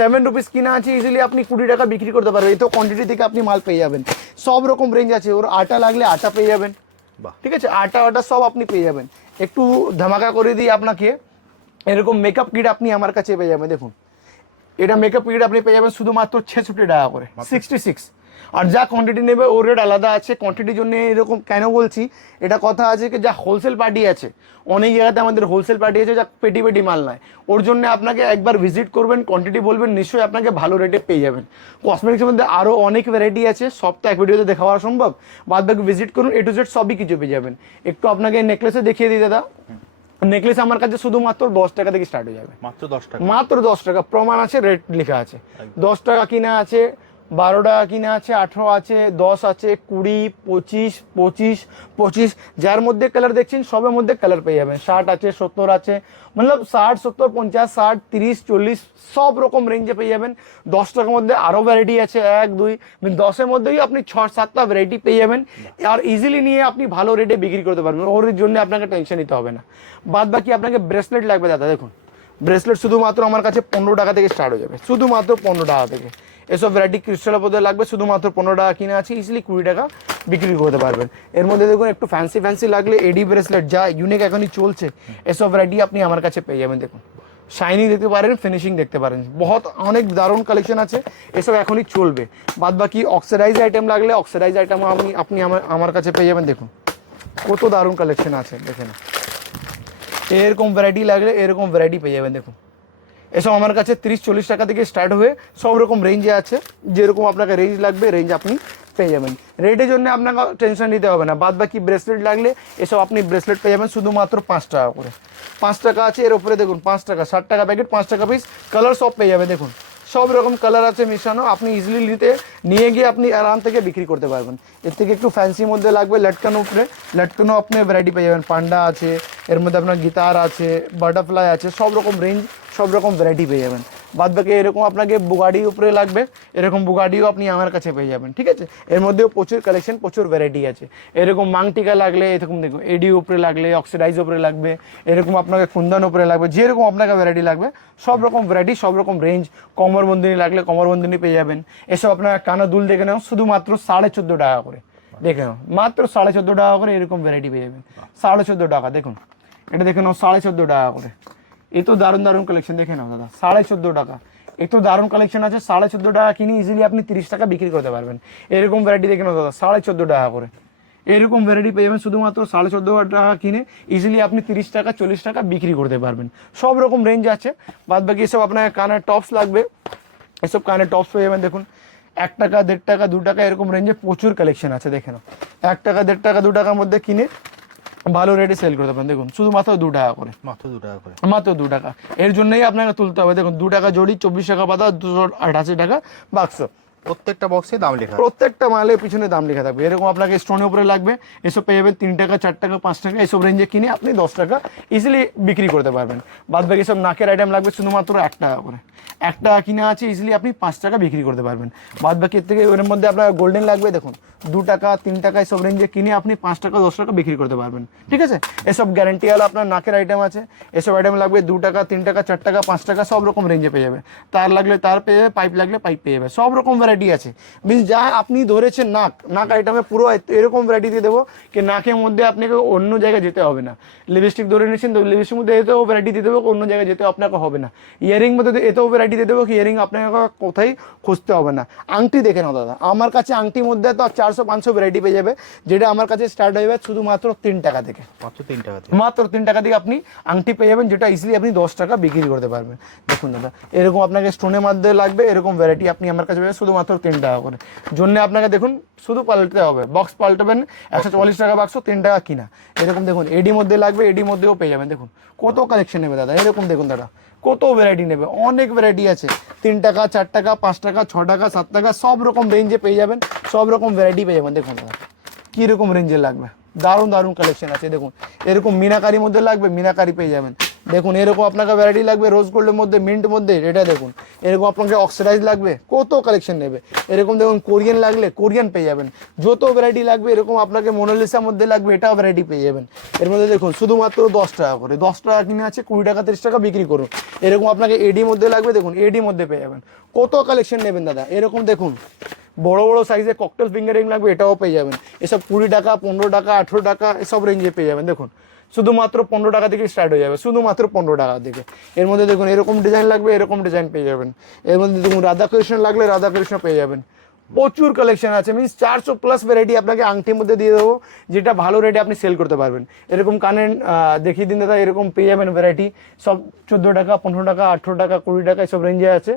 সেভেন রুপিস কিনা আছে ইজিলি আপনি কুড়ি টাকা বিক্রি করতে পারবেন। এই তো কোয়ান্টিটি থেকে আপনি মাল পেয়ে যাবেন। সব রকম রেঞ্জ আছে। ওর আটা লাগলে আটা পেয়ে যাবেন। বাহ। ঠিক আছে? আটা আটা সব আপনি পেয়ে যাবেন। একটু ধামাকা করে দিই আপনাকে। এরকম মেকআপ কিট আপনি আমার কাছে পেয়ে যাবেন। দেখুন এটা মেকআপ কিট আপনি পেয়ে যাবেন শুধুমাত্র ছেষট্টি টাকা করে। সিক্সটি সিক্স আর যা কোয়ান্টিটি নেবে ওর রেট আলাদা আছে। কোয়ান্টিটির জন্য এরকম কেন বলছি? এটা কথা আছে কি যা হোলসেল পার্টি আছে অনেক জায়গাতে আমাদের হোলসেল পার্টি আছে যা পেটি পেটি মাল নয়। ওর জন্য আপনাকে একবার ভিজিট করবেন কোয়ান্টিটি বলবেন নিশ্চয়ই আপনাকে ভালো রেটে পেয়ে যাবেন। কসমেটিক্সের মধ্যে আরও অনেক ভ্যারাইটি আছে সব তো এক ভিডিওতে দেখা হওয়া সম্ভব বাদ বাকি ভিজিট করুন এ টু জেড সবই কিছু পেয়ে যাবেন। একটু আপনাকে নেকলেসে দেখিয়ে দিই দাদা। নেকলেস আমার কাছে শুধুমাত্র দশ টাকা থেকে স্টার্ট হয়ে যাবে। মাত্র দশ টাকা। মাত্র দশ টাকা প্রমাণ আছে রেট লেখা আছে। দশ টাকা কিনা আছে বারো টাকা কিনা আছে, আঠেরো আছে, দশ আছে, কুড়ি, পঁচিশ পঁচিশ পঁচিশ। যার মধ্যে কালার দেখছেন, সবের মধ্যে কালার পেয়ে যাবেন। ষাট আছে, সত্তর আছে। মতলব ষাট, সত্তর, পঞ্চাশ, ষাট, তিরিশ, চল্লিশ, সব রকম রেঞ্জে পেয়ে যাবেন। দশ টাকার মধ্যে আরও ভ্যারাইটি আছে, এক, দুই। দশের মধ্যেই আপনি ছ, সাতটা ভ্যারাইটি পেয়ে যাবেন। আর ইজিলি নিয়ে আপনি ভালো রেটে বিক্রি করতে পারবেন। ওর জন্য আপনাকে টেনশন নিতে হবে না। বাদ বাকি আপনাকে ব্রেসলেট লাগবে, দাদা, দেখুন। ব্রেসলেট শুধুমাত্র আমার কাছে পনেরো টাকা থেকে স্টার্ট হয়ে যাবে। শুধুমাত্র পনেরো টাকা থেকে। এসব ভ্যারাইটি ক্রিস্টালের মধ্যে লাগবে, শুধুমাত্র পনেরো টাকা কিনে আছে ইজিলি কুড়ি টাকা বিক্রি করতে পারবেন। এর মধ্যে দেখুন, একটু ফ্যান্সি ফ্যান্সি লাগলে এডি ব্রেসলেট যা ইউনিক এখনই চলছে, এসব ভ্যারাইটি আপনি আমার কাছে পেয়ে যাবেন, দেখুন। শাইনিং দেখতে পারেন ফিনিশিং দেখতে পারেন। বহুত, অনেক দারুণ কালেকশন আছে, এসব এখনই চলবে। বাদ বাকি অক্সিডাইজ আইটেম লাগলে অক্সিডাইজ আইটেম আপনি আপনি আমার আমার কাছে পেয়ে যাবেন, দেখুন। কত দারুণ কালেকশন আছে, দেখে এরকম ভ্যারাইটি লাগলে এরকম ভ্যারাইটি পেয়ে যাবেন, দেখুন। এসব আমার কাছে তিরিশ, চল্লিশ টাকা থেকে স্টার্ট হয়ে সব রকম রেঞ্জে আছে। যেরকম আপনাকে রেঞ্জ লাগবে রেঞ্জ আপনি পেয়ে যাবেন। রেটের জন্য আপনাকে টেনশন নিতে হবে না। বাদ বাকি ব্রেসলেট লাগলে এসব আপনি ব্রেসলেট পেয়ে যাবেন শুধুমাত্র পাঁচ টাকা করে। পাঁচ টাকা আছে, এর উপরে দেখুন, পাঁচ টাকা, ষাট টাকা প্যাকেট পাঁচ টাকা পিস কালার সব পেয়ে যাবে দেখুন। সব রকম কালার আছে মিশানো, আপনি ইজিলি নিতে, নিয়ে গিয়ে আপনি আরাম থেকে বিক্রি করতে পারবেন। এর থেকে একটু ফ্যান্সি মধ্যে লাগবে লটকানো উপরে। লটকানো আপনি ভ্যারাইটি পেয়ে যাবেন। পান্ডা আছে, এর মধ্যে আপনার গিতার আছে বাটারফ্লাই আছে, সব রকম রেঞ্জ সব রকম ভ্যারাইটি পেয়ে যাবেন। বাদ বাকি এরকম আপনাকে বুগাডির উপরে লাগবে, এরকম বুগাডিও আপনি আমার কাছে পেয়ে যাবেন, ঠিক আছে? এর মধ্যেও প্রচুর কালেকশন প্রচুর ভ্যারাইটি আছে। এরকম মাংটিকা লাগলে, এরকম দেখুন এডি উপরে লাগলে অক্সিডাইজ উপরে লাগবে, এরকম আপনাকে কুন্দন উপরে লাগবে, যেরকম আপনাকে ভ্যারাইটি লাগবে, সব রকম ভ্যারাইটি সব রকম রেঞ্জ কমর বন্দিনী লাগলে কমর বন্দিনী পেয়ে যাবেন। এসব আপনার কানা দুল দেখে নাও শুধুমাত্র সাড়ে চোদ্দ টাকা করে। দেখে নাও, মাত্র সাড়ে চোদ্দ টাকা করে এরকম ভ্যারাইটি পেয়ে যাবেন। সাড়ে চোদ্দ টাকা, দেখুন, এটা দেখে নাও, সাড়ে চোদ্দ টাকা করে। এ তো দারুণ দারুণ কালেকশন দেখে নাও দাদা। সাড়ে চোদ্দ টাকা। এ তো দারুণ কালেকশন আছে, সাড়ে চোদ্দ টাকা কিনে ইজিলি আপনি তিরিশ টাকা বিক্রি করতে পারবেন। এরকম ভ্যারাইটি দেখে নাও দাদা, সাড়ে চোদ্দ টাকা করে। এরকম ভ্যারাইটি পেয়ে যাবেন, শুধুমাত্র সাড়ে চোদ্দ টাকা কিনে ইজিলি আপনি তিরিশ টাকা, চল্লিশ টাকা বিক্রি করতে পারবেন। সব রকম রেঞ্জ আছে। বাদ বাকি এসব আপনার কানের টপস লাগবে। এসব কানের টপস পেয়ে যাবেন, দেখুন। এক টাকা, দেড় টাকা, দু টাকা, এরকম রেঞ্জে প্রচুর কালেকশন আছে, দেখে নাও। এক টাকা, দেড় টাকা, দু টাকার মধ্যে কিনে ভালো রেটে সেল করতে পারেন দেখুন শুধু মাত্র দু টাকা করে। মাত্র দু টাকা করে। মাত্র দু টাকা। এর জন্যই আপনাকে তুলতে হবে দেখুন দু টাকা জড়ি চব্বিশ টাকা পাতা দুশো আঠাশি টাকা বাক্স। প্রত্যেকটা বক্সে দাম লেখা। প্রত্যেকটা মালের পিছনে দাম লেখা থাকবে। এরকম আপনাকে স্টোনের উপরে লাগবে। এসব পেয়ে যাবেন তিন টাকা, চার টাকা, পাঁচ টাকা, এসব রেঞ্জে কিনে আপনি দশ টাকা ইজিলি বিক্রি করতে পারবেন। বাদ বাকি সব নাকের আইটেম লাগবে শুধুমাত্র এক টাকা করে। এক টাকা কিনে আছে ইজিলি আপনি পাঁচ টাকা বিক্রি করতে পারবেন। বাদ বাকি এর থেকে ওর মধ্যে আপনার গোল্ডেন লাগবে, দেখুন, দু টাকা, তিন টাকা এসব রেঞ্জে কিনে আপনি পাঁচ টাকা, দশ টাকা বিক্রি করতে পারবেন। ঠিক আছে? এসব গ্যারান্টি হলো আপনার নাকের আইটেম আছে। এসব আইটেম লাগবে দু টাকা, তিন টাকা, চার টাকা, পাঁচ টাকা, সব রকম রেঞ্জে পেয়ে যাবে। তার লাগলে তার পেয়ে যাবে পাইপ লাগলে পাইপ পেয়ে যাবে। সব রকম ভ্যারাইটি আছে। মিনস যা আপনি ধরেছেন নাক নাক আইটেমে পুরো এরকম ভ্যারাইটি দিয়ে দেবো কি নাকের মধ্যে আপনাকে অন্য জায়গায় যেতে হবে না। লিপস্টিক ধরে নিয়েছেন তো লিপস্টিক মধ্যে এতেও ভ্যারাইটি দিয়ে দেবো অন্য জায়গায় যেতে আপনাকে হবে না। ইয়ারিং মধ্যে এতেও ভ্যারাইটি দিয়ে দেবো কি ইয়ারিং আপনাকে কোথায় খুঁজতে হবে না। আংটি দেখে নাও দাদা। আমার কাছে আংটির মধ্যে তো চারশো পাঁচশো ভ্যারাইটি পেয়ে যাবে যেটা আমার কাছে স্টার্ট হয়ে যাবে শুধুমাত্র তিন টাকা থেকে। মাত্র তিন টাকা থেকে। মাত্র তিন টাকা থেকে আপনি আংটি পেয়ে যাবেন যেটা ইজিলি আপনি দশ টাকা বিক্রি করতে পারবেন। দেখুন দাদা এরকম আপনাকে স্টোনের মধ্যে লাগবে এরকম ভ্যারাইটি আপনি আমার কাছে পাবেন শুধুমাত্র তিন টাকা করে। জন্য আপনাকে দেখুন, শুধু পাল্টাতে হবে। বক্স পাল্টাবেন, একশো চল্লিশ টাকা বাক্স তিন টাকা কিনা। এরকম দেখুন এডি মধ্যে লাগবে এডি মধ্যেও পেয়ে যাবেন। দেখুন, কত কালেকশন নেবে দাদা? এরকম দেখুন দাদা, কত ভ্যারাইটি নেবে? অনেক ভ্যারাইটি আছে। তিন টাকা, চার টাকা, পাঁচ টাকা, ছ টাকা, সাত টাকা, সব রকম রেঞ্জে পেয়ে যাবেন। সব রকম ভ্যারাইটি পেয়ে যাবেন। দেখুন দাদা, কীরকম রেঞ্জের লাগবে? দারুণ দারুণ কালেকশন আছে। দেখুন, এরকম মিনাকারির মধ্যে লাগবে, মিনাকারি পেয়ে যাবেন। দেখুন, এরকম আপনাকে ভ্যারাইটি লাগবে রোজ গোল্ডের মধ্যে মিন্ট মধ্যে, এটা দেখুন। এরকম আপনাকে অক্সিডাইজ লাগবে, কত কালেকশন নেবে? এরকম দেখুন, কোরিয়ান লাগলে কোরিয়ান পেয়ে যাবেন। যত ভ্যারাইটি লাগবে, এরকম আপনাকে মোনালিসার মধ্যে লাগবে, এটাও ভ্যারাইটি পেয়ে যাবেন। এর মধ্যে দেখুন, শুধুমাত্র দশ টাকা করে, দশ টাকা কিনে আছে, কুড়ি টাকা, তিরিশ টাকা বিক্রি করুন। এরকম আপনাকে এডি মধ্যে লাগবে, দেখুন এডি মধ্যে পেয়ে যাবেন। কত কালেকশন নেবেন, দাদা? এরকম দেখুন, বড় বড় সাইজে ককটেল ফিঙ্গারিং লাগবে, এটাও পেয়ে যাবেন। এসব কুড়ি টাকা, পনেরো টাকা, আঠেরো টাকা, এসব রেঞ্জে পেয়ে যাবেন। দেখুন শুধুমাত্র পনেরো টাকা থেকে স্টার্ট হয়ে যাবে, শুধুমাত্র পনেরো টাকা থেকে এর মধ্যে দেখুন, এরকম ডিজাইন লাগবে, এরকম ডিজাইন পেয়ে যাবেন। এর মধ্যে দেখুন, রাধাকৃষ্ণ লাগলে রাধাকৃষ্ণ পেয়ে যাবেন। প্রচুর কালেকশন আছে। মিনস চারশো প্লাস ভ্যারাইটি আপনাকে আংটির মধ্যে দিয়ে দেবো যেটা ভালো রেটে আপনি সেল করতে পারবেন। এরকম কানের দেখিয়ে দিন দাদা এরকম পেয়ে যাবেন ভ্যারাইটি সব চোদ্দ টাকা পনেরো টাকা আঠেরো টাকা কুড়ি টাকা এসব রেঞ্জে আছে।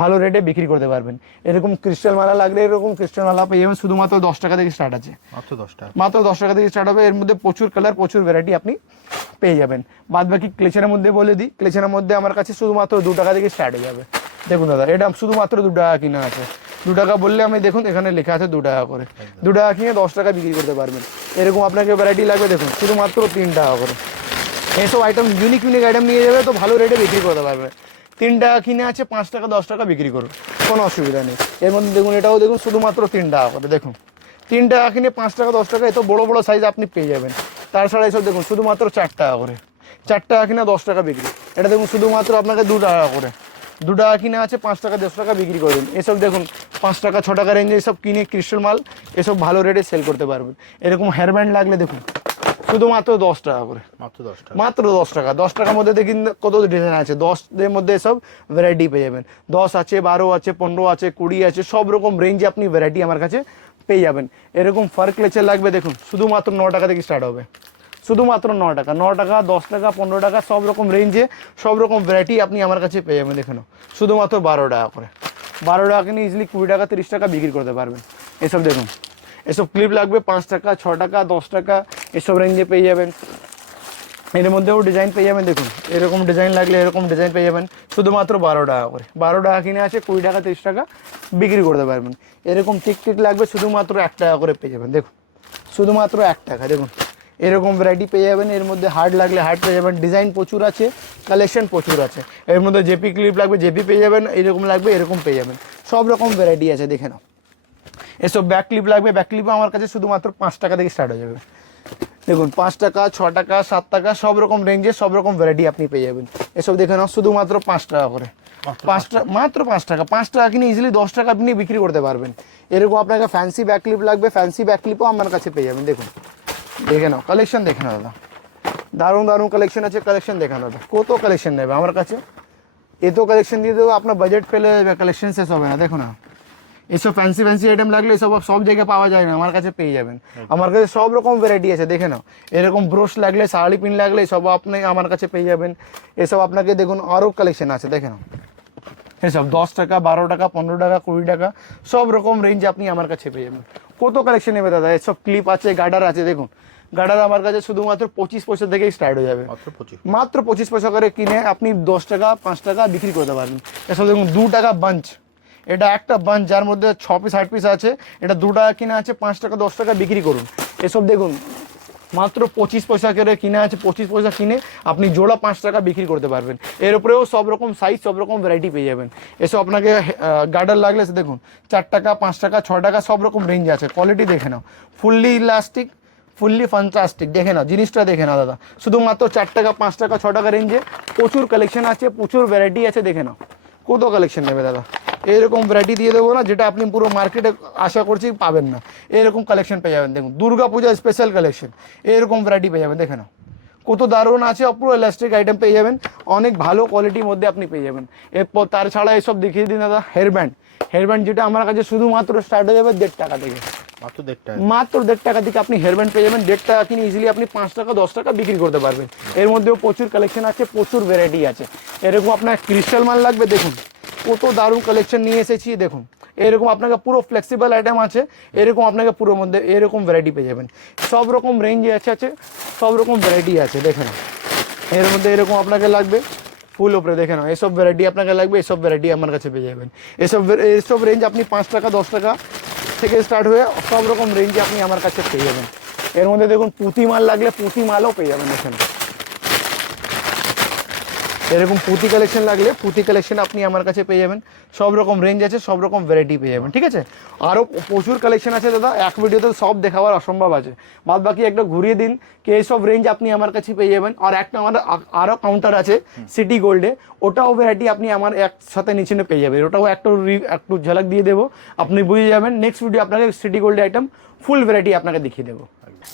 ভালো রেটে বিক্রি করতে পারবেন। এরকম ক্রিস্টাল মালা লাগলে এরকম ক্রিস্টাল মালা পেয়ে যাবেন। শুধুমাত্র দশ টাকা থেকে স্টার্ট আছে। মাত্র দশ টাকা। মাত্র দশ টাকা থেকে স্টার্ট হবে। এর মধ্যে প্রচুর কালার প্রচুর ভ্যারাইটি আপনি পেয়ে যাবেন। বাদ বাকি ক্লেচারের মধ্যে বলে দিই। ক্লেচারের মধ্যে আমার কাছে শুধুমাত্র দু টাকা থেকে স্টার্ট হয়ে যাবে। দেখুন দাদা, এটা শুধুমাত্র দু টাকা কিনা আছে। দু টাকা বললে আমি দেখুন, এখানে লেখা আছে দু টাকা করে। দু টাকা কিনে দশ টাকা বিক্রি করতে পারবেন। এরকম আপনাকে ভ্যারাইটি লাগবে, দেখুন, শুধুমাত্র তিন টাকা করে। এইসব আইটেম ইউনিক ইউনিক আইটেম নিয়ে যাবে তো ভালো রেটে বিক্রি করতে পারবে। তিন টাকা কিনে আছে, পাঁচ টাকা, দশ টাকা বিক্রি করুন কোনো অসুবিধা নেই। এর মধ্যে দেখুন, এটাও দেখুন, শুধুমাত্র তিন টাকা করে। দেখুন, তিন টাকা কিনে পাঁচ টাকা, দশ টাকা, এত বড় বড় সাইজ আপনি পেয়ে যাবেন। তাছাড়া এসব দেখুন, শুধুমাত্র চার টাকা করে। চার টাকা কিনে দশ টাকা বিক্রি। এটা দেখুন, শুধুমাত্র আপনাকে দু টাকা করে। দু টাকা কিনে আছে পাঁচ টাকা দশ টাকা বিক্রি করবেন এসব দেখুন পাঁচ টাকা ছ টাকা রেঞ্জে এসব কিনে ক্রিস্টাল মাল এসব ভালো রেটে সেল করতে পারবেন। এরকম হেয়ার ব্যান্ড লাগলে দেখুন শুধুমাত্র দশ টাকা করে। মাত্র দশ টাকা। মাত্র দশ টাকা। দশ টাকার মধ্যে দেখুন কত ডিজাইন আছে। দশের মধ্যে সব ভ্যারাইটি পেয়ে যাবেন। দশ আছে বারো আছে পনেরো আছে কুড়ি আছে সব রকম রেঞ্জে আপনি ভ্যারাইটি আমার কাছে পেয়ে যাবেন। এরকম ফার্ক লেচার লাগবে দেখুন শুধুমাত্র ন টাকা থেকে স্টার্ট হবে। শুধুমাত্র ন টাকা ন টাকা, দশ টাকা, পনেরো টাকা, সব রকম রেঞ্জে সব রকম ভ্যারাইটি আপনি আমার কাছে পেয়ে যাবেন দেখুন শুধুমাত্র বারো টাকা করে। বারো টাকা কিনে ইজিলি কুড়ি টাকা, তিরিশ টাকা বিক্রি করতে পারবেন। এসব দেখুন, এসব ক্লিপ লাগবে পাঁচ টাকা, ছ টাকা, দশ টাকা, এসব রেঞ্জে পেয়ে যাবেন। এর মধ্যেও ডিজাইন পেয়ে যাবেন, দেখুন, এরকম ডিজাইন লাগলে এরকম ডিজাইন পেয়ে যাবেন, শুধুমাত্র বারো টাকা করে। বারো টাকা কিনে আছে, কুড়ি টাকা, তিরিশ টাকা বিক্রি করতে পারবেন। এরকম টিক টিক লাগবে, শুধুমাত্র এক টাকা করে পেয়ে যাবেন, দেখুন, শুধুমাত্র এক টাকা, দেখুন। এরকম ভ্যারাইটি পেয়ে যাবেন। এর মধ্যে হার্ড লাগলে হার্ড পেয়ে যাবেন। ডিজাইন প্রচুর আছে কালেকশন প্রচুর আছে। এর মধ্যে জেপি ক্লিপ লাগবে জেপি পেয়ে যাবেন এরকম লাগবে এরকম পেয়ে যাবেন। সব রকম ভ্যারাইটি আছে দেখে নাও। এসব ব্যাক ক্লিপ লাগবে। ব্যাক ক্লিপও আমার কাছে শুধুমাত্র পাঁচ টাকা থেকে স্টার্ট হয়ে যাবে। দেখুন পাঁচ টাকা ছ টাকা সাত টাকা সব রকম রেঞ্জে সব রকম ভ্যারাইটি আপনি পেয়ে যাবেন। এসব দেখে নাও শুধুমাত্র পাঁচ টাকা করে। পাঁচ টাকা। মাত্র পাঁচ টাকা। পাঁচ টাকা কিনে ইজিলি দশ টাকা আপনি বিক্রি করতে পারবেন। এরকম আপনাকে ফ্যান্সি ব্যাক ক্লিপ লাগবে। ফ্যান্সি ব্যাক ক্লিপও আমার কাছে পেয়ে যাবেন। দেখুন দেখে নাও কালেকশন দেখে নাও দাদা। দারুণ দারুণ কালেকশন আছে কালেকশন দেখে নাও দাদা। কত কালেকশন নেবে আমার কাছে? এত কালেকশন দিয়ে দেবো আপনার বাজেট ফেলে যাবে কালেকশন শেষ হবে না দেখো না। এসব ফ্যান্সি ফ্যান্সি আইটেম লাগলে এসব সব জায়গায় পাওয়া যায় না আমার কাছে পেয়ে যাবেন। আমার কাছে সব রকম ভ্যারাইটি আছে দেখে নাও। এরকম ব্রোশ লাগলে শাড়ি পিন লাগলে সব আপনি আমার কাছে পেয়ে যাবেন। এসব আপনাকে দেখুন আরও কালেকশন আছে দেখে নাও। এসব দশ টাকা বারো টাকা পনেরো টাকা কুড়ি টাকা সব রকম রেঞ্জ আপনি আমার কাছে পেয়ে যাবেন। কত কালেকশন নেবে দাদা? এসব ক্লিপ আছে গার্ডার আছে দেখুন। গার্ডার আমার কাছে শুধুমাত্র পঁচিশ পয়সা থেকেই স্টার্ট হয়ে যাবে। মাত্র পঁচিশ মাত্র পঁচিশ পয়সা করে কিনে আপনি দশ টাকা পাঁচ টাকা বিক্রি করতে পারবেন। এসব দেখুন দু টাকা বাঞ্চ এটা একটা বাঞ্চ যার মধ্যে ছ পিস আট পিস আছে। এটা দু টাকা কিনে আছে পাঁচ টাকা দশ টাকা বিক্রি করুন। এসব দেখুন মাত্র পঁচিশ পয়সা করে কিনে আছে, পঁচিশ পয়সা কিনে আপনি জোড়া পাঁচ টাকা বিক্রি করতে পারবেন। এর উপরেও সব রকম সাইজ সব রকম ভ্যারাইটি পেয়ে যাবেন। এসব আপনাকে গার্ডার লাগলে সে দেখুন, চার টাকা, পাঁচ টাকা, ছ টাকা, সব রকম রেঞ্জ আছে। কোয়ালিটি দেখে নাও। ফুললি ইলাস্টিক ফুললি ফ্যান্টাস্টিক দেখে নাও, জিনিসটা দেখে নাও দাদা। শুধুমাত্র চার টাকা, পাঁচ টাকা, ছ টাকা রেঞ্জে প্রচুর কালেকশন আছে, প্রচুর ভ্যারাইটি আছে, দেখে নাও। কত কালেকশন নেবে দাদা? এরকম ভ্যারাইটি দিয়ে দেবো না যেটা আপনি পুরো মার্কেটে আশা করছি পাবেন না। এরকম কালেকশন পেয়ে যাবেন। দেখুন দুর্গা পূজা স্পেশাল কালেকশন এরকম ভ্যারাইটি পেয়ে যাবেন দেখে নাও। কত দারুণ আছে পুরো ইলাস্টিক আইটেম পেয়ে যাবেন। অনেক ভালো কোয়ালিটির মধ্যে আপনি পেয়ে যাবেন। এরপর তার ছাড়া এসব দেখিয়ে দিন দাদা হেয়ার ব্যান্ড হেয়ার ব্যান্ড যেটা আমার কাছে শুধুমাত্র স্টার্ট হয়ে যাবে দেড় টাকা থেকে। মাত্র দেড়টা মাত্র দেড় টাকা থেকে আপনি হেয়ার ব্যান্ড পেয়ে যাবেন। দেড় টাকা কিনে ইজিলি আপনি পাঁচ টাকা দশ টাকা বিক্রি করতে পারবেন। এর মধ্যেও প্রচুর কালেকশন আছে প্রচুর ভ্যারাইটি আছে। এরকম আপনার ক্রিস্টাল মাল লাগবে দেখুন। কত দারুণ কালেকশন নিয়ে এসেছি, দেখুন। এরকম আপনাকে পুরো ফ্লেক্সিবল আইটেম আছে, এরকম আপনাকে পুরো মধ্যে এরকম ভ্যারাইটি পেয়ে যাবেন। সব রকম রেঞ্জে আছে আছে, সব রকম ভ্যারাইটি আছে দেখেন এর মধ্যে এরকম আপনাকে লাগবে, ফুল ওপরে দেখে নাও, এসব ভ্যারাইটি আপনাকে লাগবে, এসব ভ্যারাইটি আমার কাছে পেয়ে যাবেন। এসব এসব রেঞ্জ আপনি পাঁচ টাকা, দশ টাকা থেকে স্টার্ট হয়ে সব রকম রেঞ্জে আপনি আমার কাছে পেয়ে যাবেন। এর মধ্যে দেখুন পুঁতি মাল লাগলে পুঁতি মালও পেয়ে যাবেন এখানে এরকম পুঁতি কালেকশন লাগলে পুঁতি কালেকশন আপনি আমার কাছে পেয়ে যাবেন। সব রকম রেঞ্জ আছে, সব রকম ভ্যারাইটি পেয়ে যাবেন, ঠিক আছে? আরও প্রচুর কালেকশন আছে দাদা, এক ভিডিওতে সব দেখাবার অসম্ভব আছে। বাদ বাকি একটা ঘুরিয়ে দিন কে সব রেঞ্জ আপনি আমার কাছে পেয়ে যাবেন। আর একটা আমার আরও কাউন্টার আছে সিটি গোল্ডে ওটাও ভ্যারাইটি আপনি আমার একসাথে নিচে পেয়ে যাবেন। ওটাও একটু একটু ঝলক দিয়ে দেবো, আপনি বুঝে যাবেন। নেক্সট ভিডিও আপনাকে সিটি গোল্ডে আইটেম ফুল ভ্যারাইটি আপনাকে দেখিয়ে দেবো।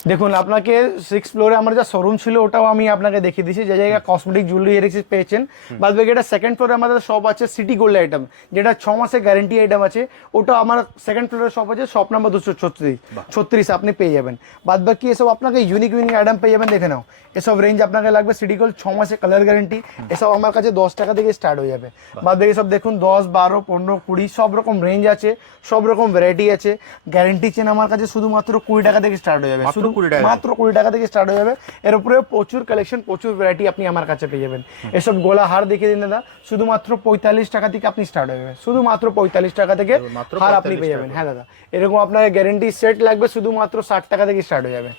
দেখুন আপনাকে সিক্স ফ্লোরে আমার যা শোরুম ছিল ওটাও আমি আপনাকে দেখিয়ে দিয়েছি যে জায়গায় কসমেটিক জুয়েলারি এরিক্স পেয়েছেন। বাদ বাকি এটা সেকেন্ড ফ্লোরে আমাদের শপ আছে সিটি গোল্ড আইটেম যেটা ছ মাসের গ্যারেন্টি আইটেম আছে। ওটা আমার সেকেন্ড ফ্লোরে শপ আছে শপ নাম্বার দুশো ছত্রিশ। ছত্রিশ আপনি পেয়ে যাবেন। বাদ বাকি এসব আপনাকে ইউনিক ইউনিক আইটেম পেয়ে যাবেন দেখে নাও। এসব রেঞ্জ আপনাকে লাগবে সিটি গোল্ড ছ মাসের কালার গ্যারেন্টি এসব আমার কাছে দশ টাকা থেকে স্টার্ট হয়ে যাবে। বাদ বাকি সব দেখুন দশ বারো পনেরো কুড়ি সব রকম রেঞ্জ আছে সব রকম ভ্যারাইটি আছে। গ্যারেন্টি চেন আমার কাছে শুধুমাত্র কুড়ি টাকা থেকে স্টার্ট হয়ে যাবে। মাত্র শুধু 20 টাকা? মাত্র কুড়ি টাকা থেকে স্টার্ট হয়ে যাবে। এর উপরে প্রচুর কালেকশন প্রচুর ভ্যারাইটি আপনি আমার কাছে পেয়ে যাবেন। এসব গোলা হার দেখিয়ে দিন দাদা। শুধুমাত্র পঁয়তাল্লিশ টাকা থেকে আপনি স্টার্ট হয়ে যাবে। শুধুমাত্র পঁয়তাল্লিশ টাকা থেকে হার আপনি পেয়ে যাবেন। হ্যাঁ দাদা। এরকম আপনার গ্যারেন্টি সেট লাগবে শুধুমাত্র ষাট টাকা থেকে স্টার্ট হয়ে যাবে।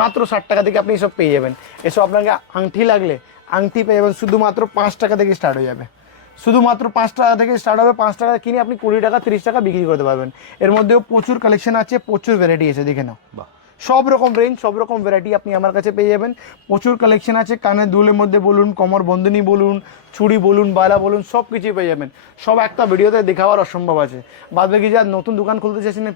মাত্র ষাট টাকা। থেকে আপনি এসব পেয়ে যাবেন। এসব আপনাকে আংটি লাগলে আংটি পেয়ে যাবেন শুধুমাত্র পাঁচ টাকা থেকে স্টার্ট হয়ে যাবে। শুধুমাত্র পাঁচ টাকা থেকে স্টার্ট হবে পাঁচ টাকা কিনে আপনি কুড়ি টাকা তিরিশ টাকা বিক্রি করতে পারবেন। এর মধ্যেও প্রচুর কালেকশন আছে প্রচুর ভ্যারাইটি আছে দেখে নাও। বাহ। সব রকম রেঞ্জ সব রকম ভ্যারাইটি আপনি আমার কাছে পেয়ে যাবেন। প্রচুর কালেকশন আছে, কানের দুলের মধ্যে বলুন, কমর বন্ধনী বলুন চুড়ি বলুন, বালা বলুন সব কিছুই পেয়ে যাবেন। সব একটা ভিডিওতে দেখাবার অসম্ভব আছে। বাদ বাকি যা নতুন দোকান খুলতে চাইছেন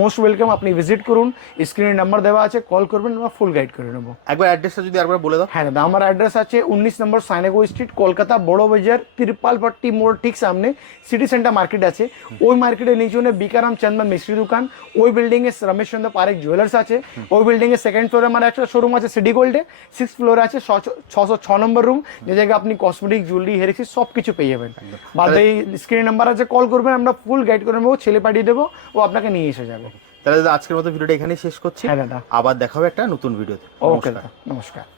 মোস্ট ওয়েলকাম আপনি ভিজিট করুন স্ক্রিনে নাম্বার দেওয়া আছে কল করবেন আমরা ফুল গাইড করে নেব। একবার অ্যাড্রেসটা যদি একবার বলে দাও। হ্যাঁ দাদা আমার অ্যাড্রেস আছে উনিশ নম্বর সাইনাগো স্ট্রিট কলকাতা বড় বাজার তিরপালপট্টি মোড় ঠিক সামনে সিটি সেন্টার মার্কেট আছে। ওই মার্কেটের নিচুনে বিকারাম চন্দন মিস্ত্রি দোকান। ওই বিল্ডিং এ রমেশ চন্দ্র পারেক জুয়েলার্স আছে। ওই বিল্ডিং এর সেকেন্ড ফ্লোরে আমার একটা শোরুম আছে সিটি গোল্ডে সিক্স ফ্লোরে আছে ছশো ছ নম্বর রুম যে জায়গায় আপনি কসমেটিক জুয়েলারি হেরেক্সি সব কিছু পেয়ে যাবেন। বাদ এই স্ক্রিন নাম্বার আছে কল করবেন আমরা ফুল গাইড করে নেব ছেলে পাঠিয়ে দেবো ও আপনাকে নিয়ে এসে যাবে। তাহলে দাদা আজকের মতো ভিডিওটা এখানেই শেষ করছি। হ্যাঁ দাদা। আবার দেখাবে একটা নতুন ভিডিওতে। ওকে দাদা। নমস্কার।